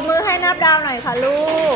บมือให้นับดาวหน่อยค่ะลูก